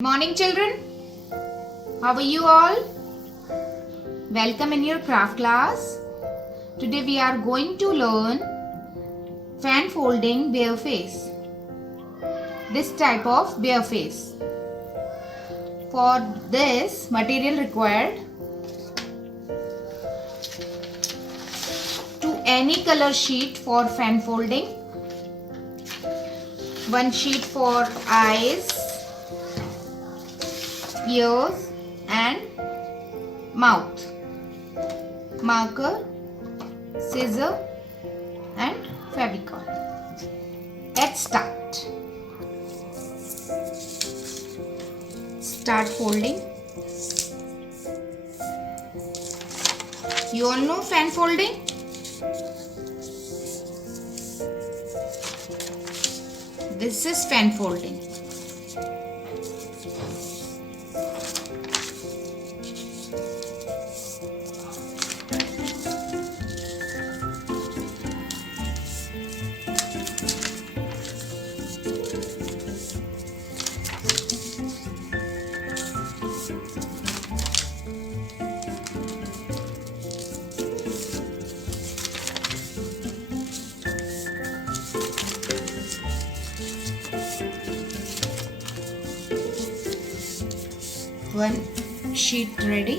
Morning children, how are you all? Welcome in your craft class. Today we are going to learn fan folding bear face. This type of bear face. For this material required to any color sheet for fan folding, one sheet for eyes, ears and mouth, marker, scissor and Fevicol. Let's start. Start folding. You all know fan folding? This is fan folding. One sheet ready,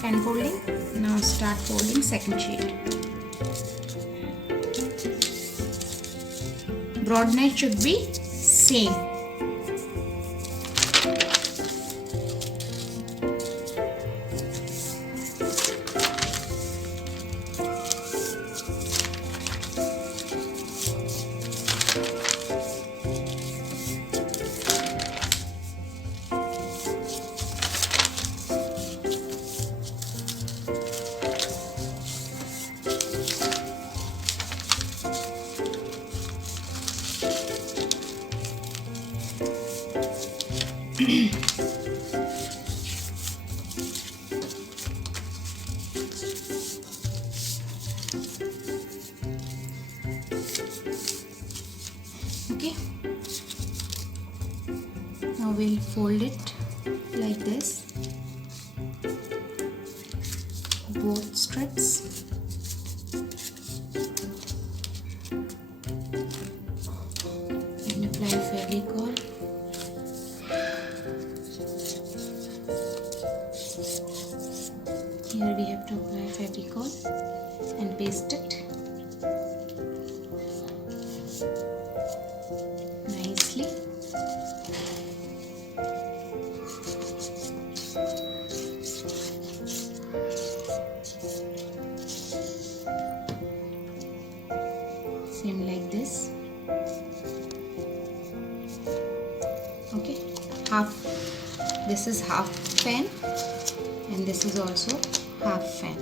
fan folding. Now start folding second sheet. Broadness should be same. Okay, now we'll fold it like this, both strips. And apply Fevicol. Here we have to apply Fevicol and paste it nicely. Same like this. Okay, half. This is half fan and this is also half fan.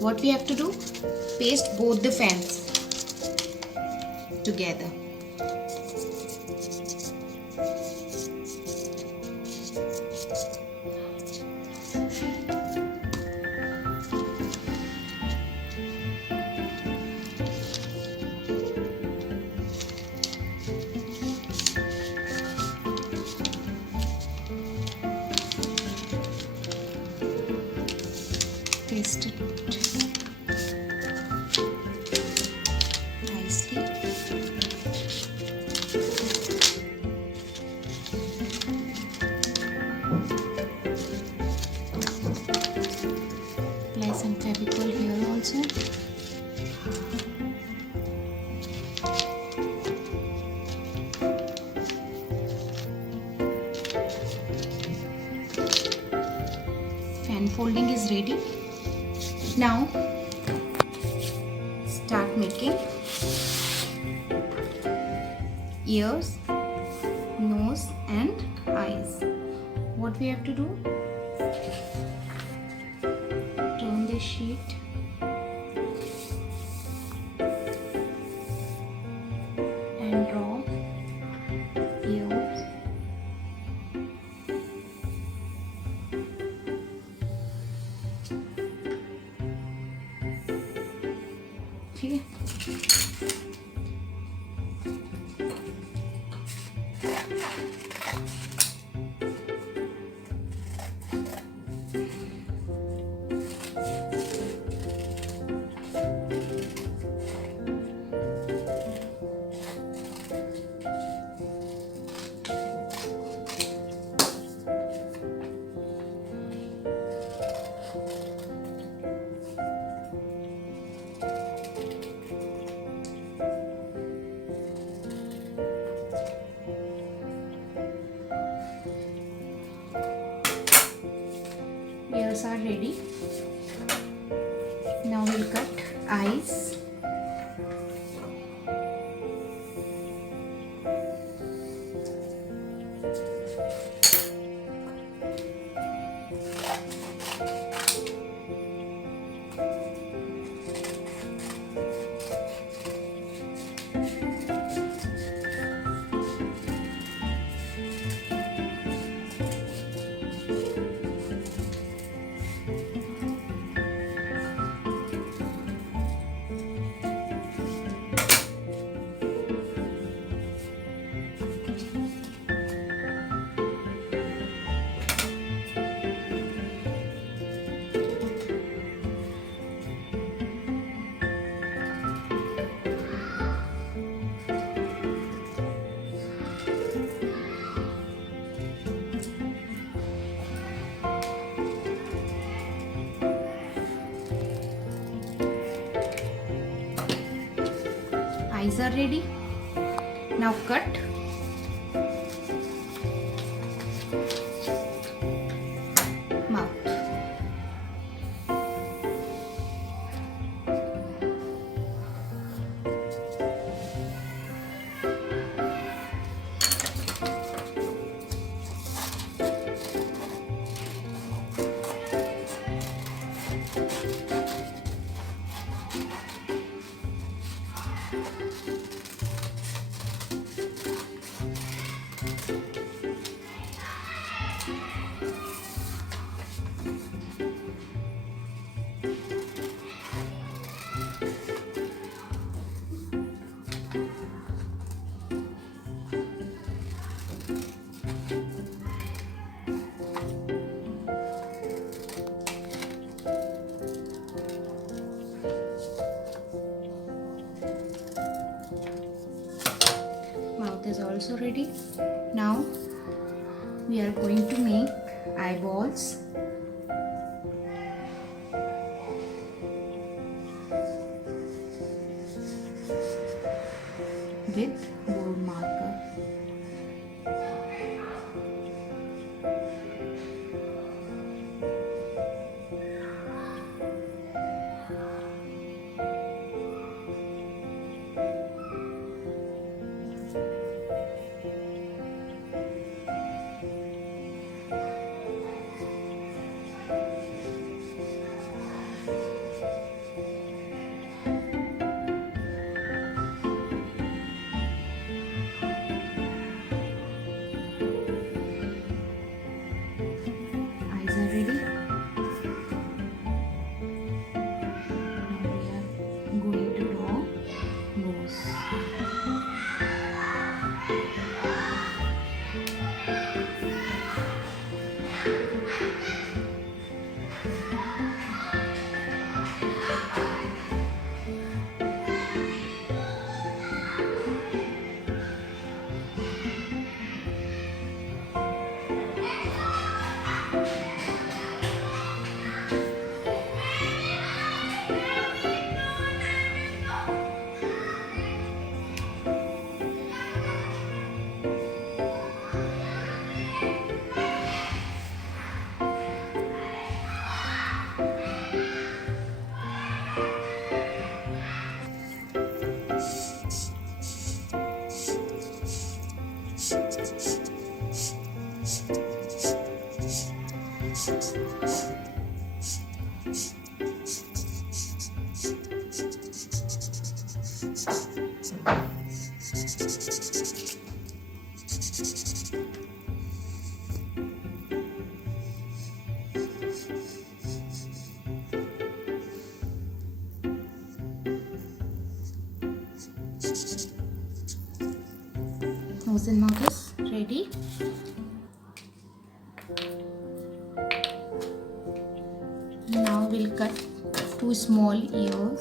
What we have to do? Paste both the fans together. Paste it nicely. Apply some Fevicol here also. Fan folding is ready. Now start making ears, nose and eyes. What we have to do? Turn the sheet and draw ears, okay. ears are ready. Now we'll cut eyes. Eyes are ready. Now cut. Mouth. Mouth is also ready. Now we are going to make eyeballs. With board marker. Ready? Now we are going to draw nose. Nose and mouth is ready. Now we'll cut two small ears.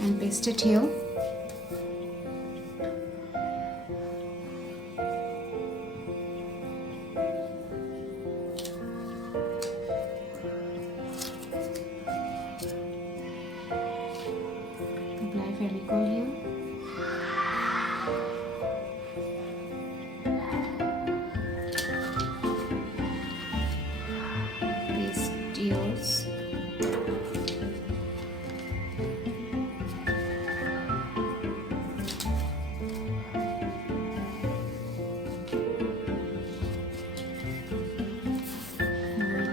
And paste it here. Fevicol here. Paste yours.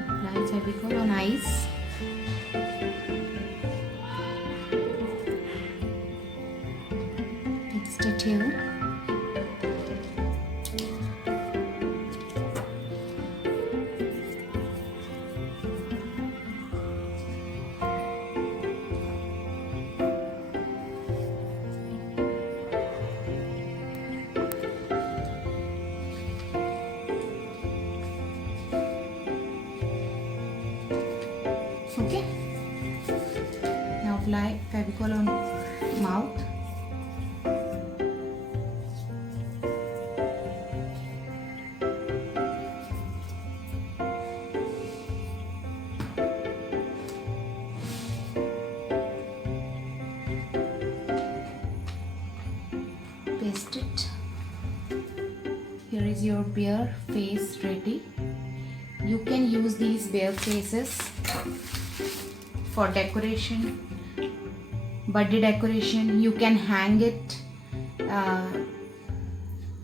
Apply Fevicol on ice. Paste it here. Okay. Now apply Fevicol on mouth. Paste it. Here is your bear face ready. You can use these bear faces for decoration, birthday decoration. You can hang it.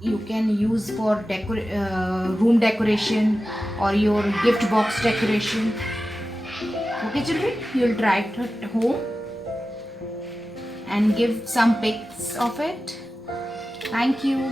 You can use for room decoration or your gift box decoration. Okay children, you'll try it at home and give some pics of it. Thank you.